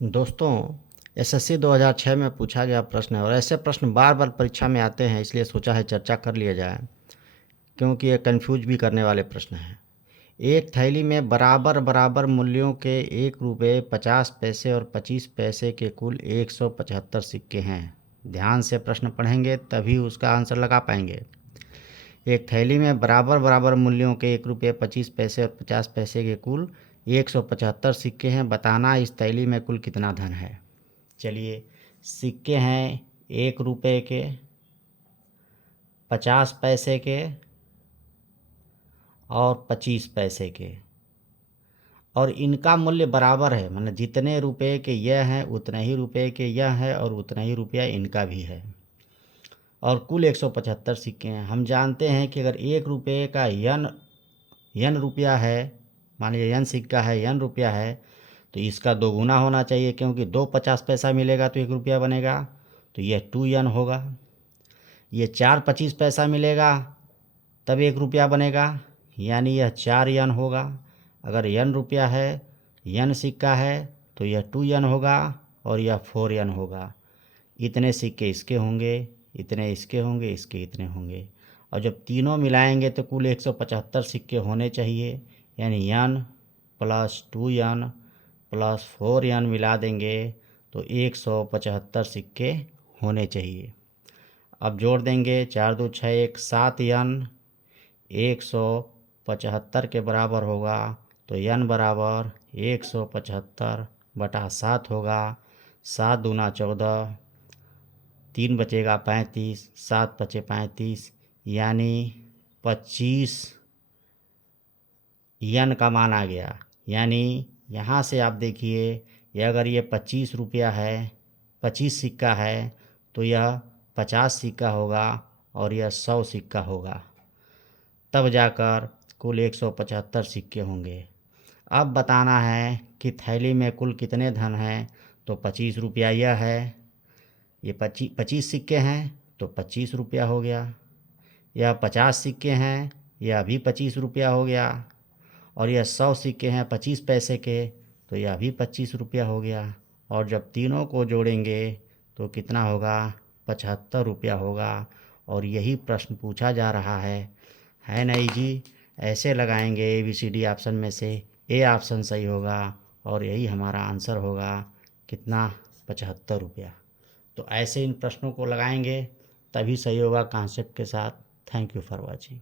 दोस्तों, एसएससी 2006 में पूछा गया प्रश्न है और ऐसे प्रश्न बार बार परीक्षा में आते हैं, इसलिए सोचा है चर्चा कर लिया जाए, क्योंकि ये कन्फ्यूज भी करने वाले प्रश्न हैं। एक थैली में बराबर बराबर मूल्यों के 1 रुपये 50 पैसे और 25 पैसे के कुल 175 सिक्के हैं। ध्यान से प्रश्न पढ़ेंगे तभी उसका आंसर लगा पाएंगे। एक थैली में बराबर बराबर मूल्यों के 1 रुपये 25 पैसे और 50 पैसे के कुल 175 सिक्के हैं। बताना इस थैली में कुल कितना धन है। चलिए, सिक्के हैं 1 रुपये के, 50 पैसे के और 25 पैसे के, और इनका मूल्य बराबर है, मतलब जितने रुपए के यह हैं उतने ही रुपए के यह है और उतना ही रुपया इनका भी है, और कुल 175 सिक्के हैं। हम जानते हैं कि अगर 1 रुपये का यन रुपया है, मान लीजिए यन सिक्का है, यन रुपया है, तो इसका 2 गुना होना चाहिए, क्योंकि 2 50 पैसा मिलेगा तो 1 रुपया बनेगा, तो यह 2 यन होगा। ये 4 25 पैसा मिलेगा तब 1 रुपया बनेगा, यानी यह 4 यन होगा। अगर यन रुपया है, यन सिक्का है, तो यह 2 यन होगा और यह 4 यन होगा। इतने सिक्के इसके होंगे, इतने इसके होंगे, इसके इतने होंगे, और जब तीनों मिलाएंगे तो कुल 175 सिक्के होने चाहिए। यानी यन प्लस 2 यन प्लस 4 यन मिला देंगे तो 175 सिक्के होने चाहिए। अब जोड़ देंगे, 4 2 6 1 7 यन 175 के बराबर होगा, तो यन बराबर 175/7 होगा। 7 दूना 14, 3 बचेगा 35, 7 बचे 35, यानी 25 यन का मान आ गया। यानी यहाँ से आप देखिए, यह अगर ये 25 रुपया है, 25 सिक्का है, तो यह 50 सिक्का होगा और यह 100 सिक्का होगा, तब जाकर कुल 175 सिक्के होंगे। अब बताना है कि थैली में कुल कितने धन हैं। तो 25 रुपया यह है, ये 25 सिक्के हैं तो 25 रुपया हो गया। यह 50 सिक्के हैं, यह भी 25 रुपया हो गया, और यह 100 सिक्के हैं 25 पैसे के, तो यह भी 25 रुपया हो गया। और जब तीनों को जोड़ेंगे तो कितना होगा, 75 रुपया होगा। और यही प्रश्न पूछा जा रहा है नहीं जी। ऐसे लगाएंगे ABCD ऑप्शन में से ए ऑप्शन सही होगा, और यही हमारा आंसर होगा। कितना, 75 रुपया। तो ऐसे इन प्रश्नों को लगाएंगे तभी सही होगा कॉन्सेप्ट के साथ। Thank you for watching.